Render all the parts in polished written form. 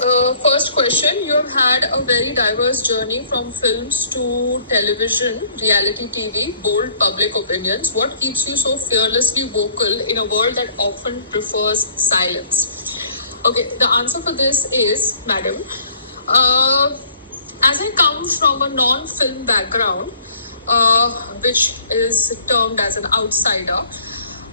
First question, you have had a very diverse journey from films to television, reality TV, bold public opinions. What keeps you so fearlessly vocal in a world that often prefers silence? Okay, the answer for this is, madam, uh, as I come from a non-film background, which is termed as an outsider,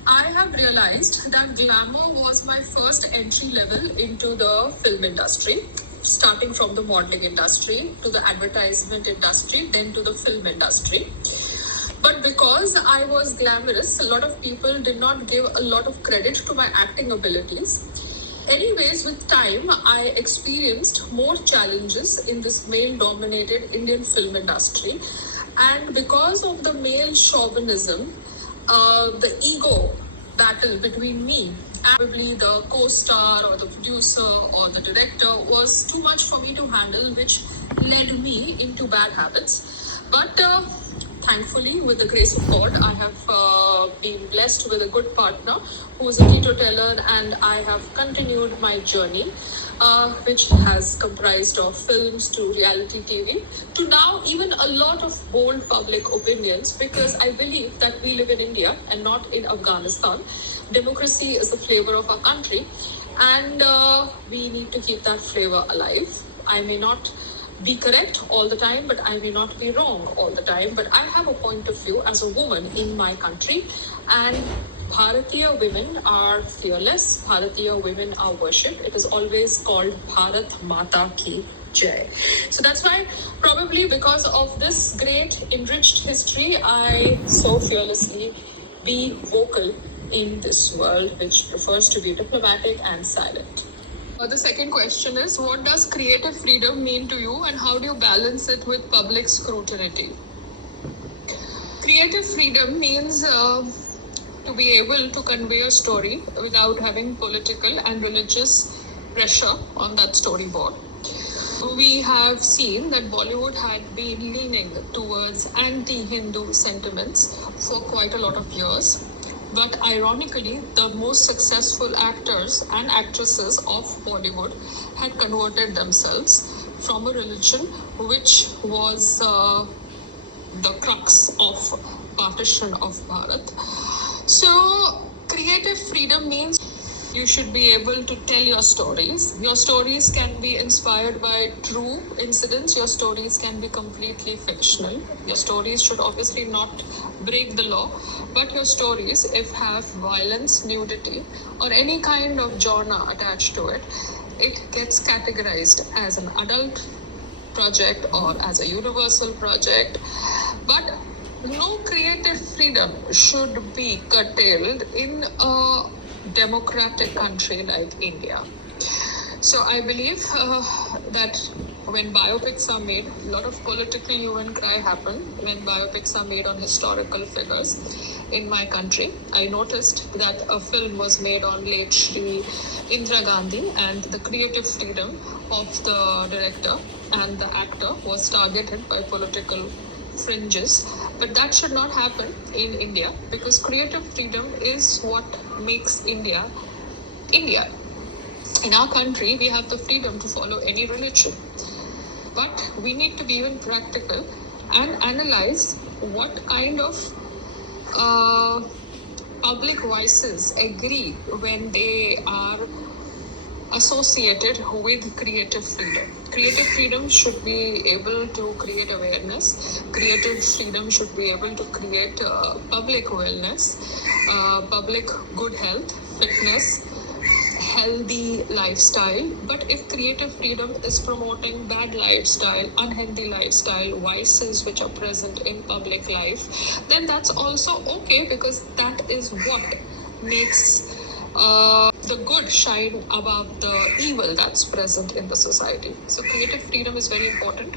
I have realized that glamour was my first entry level into the film industry, starting from the modeling industry to the advertisement industry, then to the film industry. But because I was glamorous, a lot of people did not give a lot of credit to my acting abilities. Anyways, with time, I experienced more challenges in this male dominated Indian film industry. And because of the male chauvinism, the ego battle between me and probably the co-star or the producer or the director was too much for me to handle, which led me into bad habits. But thankfully, with the grace of God, I have been blessed with a good partner who is a teetotaler, and I have continued my journey, which has comprised of films to reality TV to now even a lot of bold public opinions, because I believe that we live in India and not in Afghanistan. Democracy is the flavor of our country, and we need to keep that flavor alive. I may not be correct all the time, but I may not be wrong all the time. But I have a point of view as a woman in my country, and Bharatiya women are fearless. Bharatiya women are worshipped. It is always called Bharat Mata Ki Jai. So that's why, probably because of this great enriched history, I so fearlessly be vocal in this world which prefers to be diplomatic and silent. The second question is, what does creative freedom mean to you, and how do you balance it with public scrutiny? Creative freedom means to be able to convey a story without having political and religious pressure on that storyboard. We have seen that Bollywood had been leaning towards anti-Hindu sentiments for quite a lot of years. But ironically, the most successful actors and actresses of Bollywood had converted themselves from a religion which was the crux of partition of Bharat. So, creative freedom means you should be able to tell your stories. Your stories can be inspired by true incidents. Your stories can be completely fictional. Your stories should obviously not break the law, but your stories, if have violence, nudity, or any kind of genre attached to it, it gets categorized as an adult project or as a universal project. But no creative freedom should be curtailed in a democratic country like India. So I believe that when biopics are made, a lot of political hue and cry happen when biopics are made on historical figures in my country. I noticed that a film was made on late Shri Indira Gandhi, and the creative freedom of the director and the actor was targeted by political fringes. But that should not happen in India, because creative freedom is what makes India India. In our country, we have the freedom to follow any religion. But we need to be even practical and analyze what kind of public voices agree when they are associated with creative freedom. Creative freedom should be able to create awareness. Creative freedom should be able to create public wellness, public good health, fitness, healthy lifestyle. But if creative freedom is promoting bad lifestyle, unhealthy lifestyle, vices which are present in public life, then that's also okay, because that is what makes the good shine above the evil that's present in the society. So creative freedom is very important.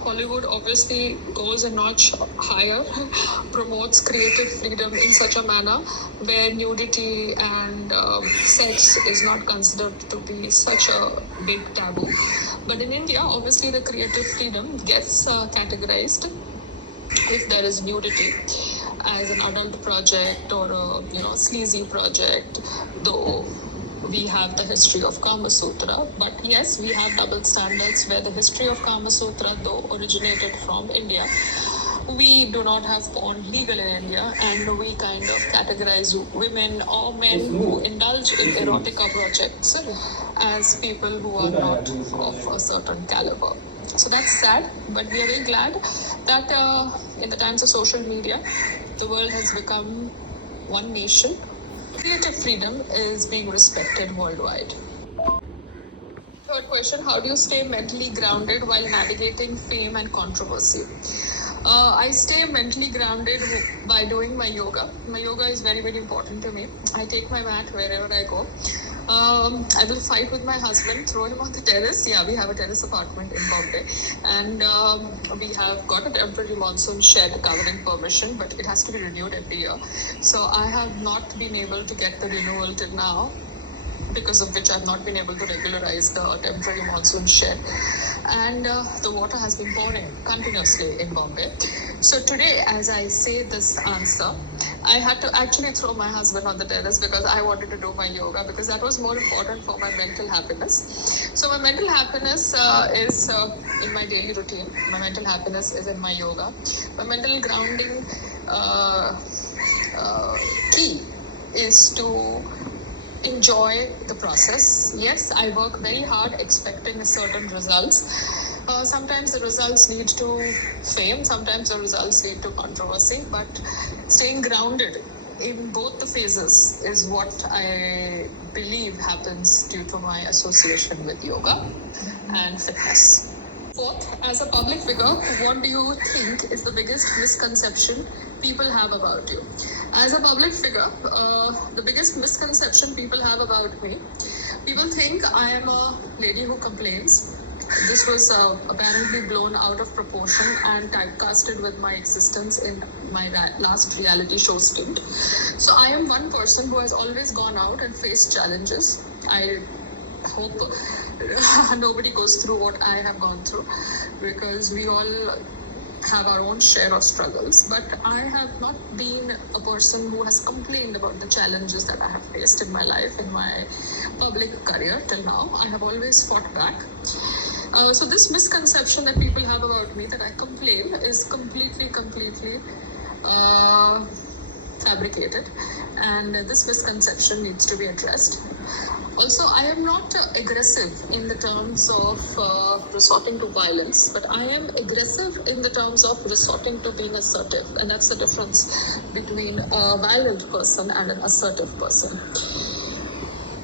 Hollywood obviously goes a notch higher, promotes creative freedom in such a manner where nudity and sex is not considered to be such a big taboo. But in India, obviously the creative freedom gets categorized if there is nudity as an adult project or a sleazy project, though we have the history of Kama Sutra, but yes, we have double standards where the history of Kama Sutra, though originated from India, we do not have porn legal in India, and we kind of categorize women or men who indulge in erotica projects as people who are not of a certain caliber. So that's sad, but we are very glad that in the times of social media, the world has become one nation. Creative freedom is being respected worldwide. Third question, how do you stay mentally grounded while navigating fame and controversy? I stay mentally grounded by doing my yoga. My yoga is very, very important to me. I take my mat wherever I go. I will fight with my husband, throw him on the terrace. Yeah, we have a terrace apartment in Bombay. And we have got a temporary monsoon shed covering permission, but it has to be renewed every year. So I have not been able to get the renewal till now, because of which I've not been able to regularize the temporary monsoon shed. And the water has been pouring continuously in Bombay. So today, as I say this answer, I had to actually throw my husband on the terrace because I wanted to do my yoga, because that was more important for my mental happiness. So my mental happiness is in my daily routine. My mental happiness is in my yoga. My mental grounding key is to enjoy the process. Yes, I work very hard expecting certain results. Sometimes the results lead to fame, sometimes the results lead to controversy, but staying grounded in both the phases is what I believe happens due to my association with yoga and fitness. Fourth, as a public figure, what do you think is the biggest misconception people have about you? As a public figure, the biggest misconception people have about me, people think I am a lady who complains. This was apparently blown out of proportion and typecasted with my existence in my last reality show stint. So I am one person who has always gone out and faced challenges. I hope nobody goes through what I have gone through, because we all have our own share of struggles. But I have not been a person who has complained about the challenges that I have faced in my life, in my public career till now. I have always fought back. So this misconception that people have about me, that I complain, is completely fabricated, and this misconception needs to be addressed. Also, I am not aggressive in the terms of resorting to violence, but I am aggressive in the terms of resorting to being assertive, and that's the difference between a violent person and an assertive person.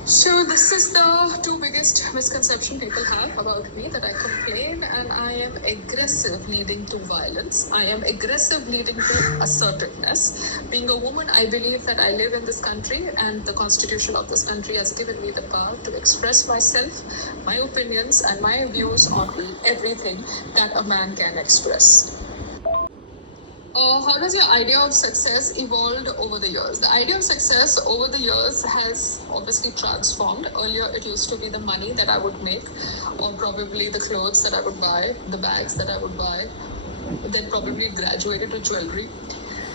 So this is the two biggest misconceptions people have about me, that I complain and I am aggressive leading to violence. I am aggressive leading to assertiveness. Being a woman, I believe that I live in this country and the constitution of this country has given me the power to express myself, my opinions and my views on everything that a man can express. How does your idea of success evolved over the years? The idea of success over the years has obviously transformed. Earlier, it used to be the money that I would make, or probably the clothes that I would buy, the bags that I would buy. Then probably it graduated to jewelry.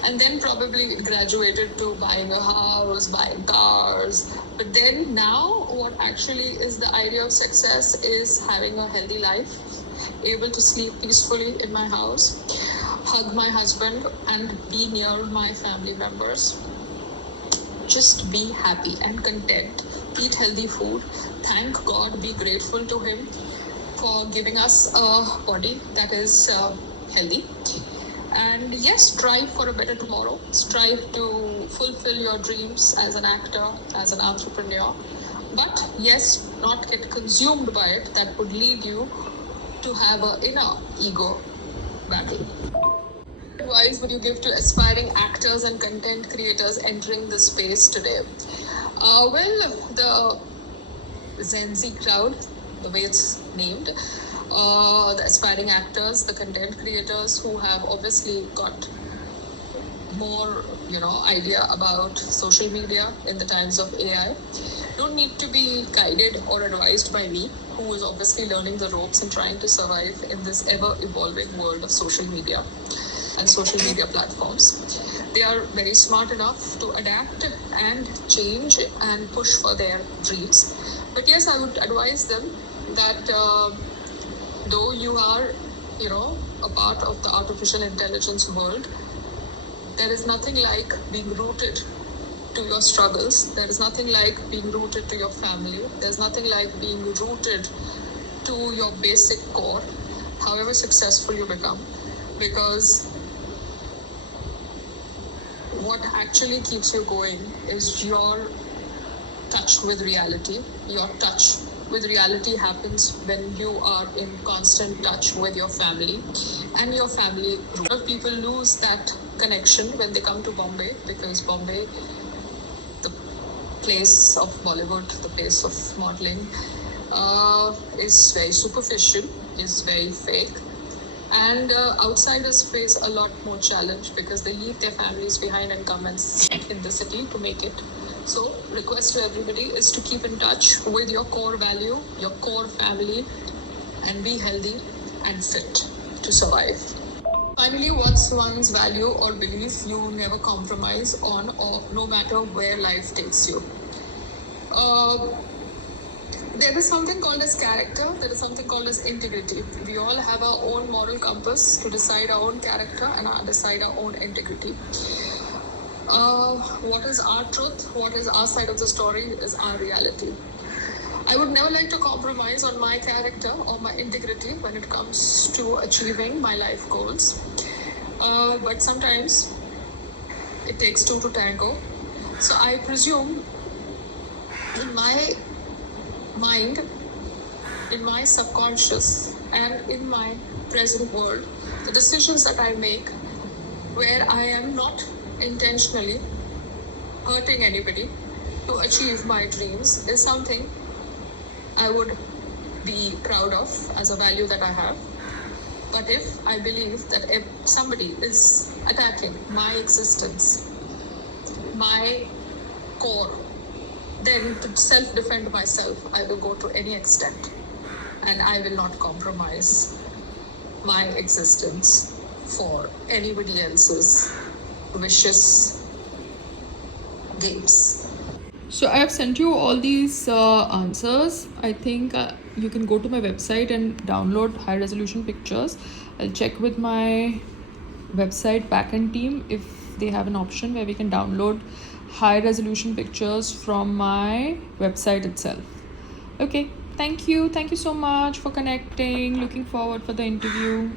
And then probably it graduated to buying a house, buying cars. But then now what actually is the idea of success is having a healthy life, able to sleep peacefully in my house, hug my husband and be near my family members. Just be happy and content. Eat healthy food. Thank God, be grateful to Him for giving us a body that is healthy. And yes, strive for a better tomorrow. Strive to fulfill your dreams as an actor, as an entrepreneur. But yes, not get consumed by it. That would lead you to have an inner ego battle. What advice would you give to aspiring actors and content creators entering the space today? The Gen Z crowd, the way it's named, the aspiring actors, the content creators who have obviously got more, idea about social media in the times of AI, don't need to be guided or advised by me, who is obviously learning the ropes and trying to survive in this ever-evolving world of social media. and social media platforms. They are very smart enough to adapt and change and push for their dreams. But yes, I would advise them that though you are, a part of the artificial intelligence world, there is nothing like being rooted to your struggles. There is nothing like being rooted to your family. There's nothing like being rooted to your basic core, however successful you become. Because what actually keeps you going is your touch with reality. Your touch with reality happens when you are in constant touch with your family and your family group. A lot of people lose that connection when they come to Bombay, because Bombay, the place of Bollywood, the place of modeling, is very superficial, is very fake. And outsiders face a lot more challenge because they leave their families behind and come and sit in the city to make it. So, request to everybody is to keep in touch with your core value, your core family, and be healthy and fit to survive. Finally, what's one's value or belief you never compromise on, or no matter where life takes you? There is something called as character, there is something called as integrity. We all have our own moral compass to decide our own character and decide our own integrity. What is our truth, what is our side of the story is our reality. I would never like to compromise on my character or my integrity when it comes to achieving my life goals. But sometimes it takes two to tango. So I presume in my mind, in my subconscious, and in my present world, the decisions that I make where I am not intentionally hurting anybody to achieve my dreams is something I would be proud of as a value that I have. But if I believe that if somebody is attacking my existence, my core, then to self-defend myself, I will go to any extent, and I will not compromise my existence for anybody else's vicious games. So I have sent you all these answers. I think you can go to my website and download high resolution pictures. I'll check with my website backend team if they have an option where we can download high resolution pictures from my website itself. Okay, thank you so much for connecting. Looking forward for the interview.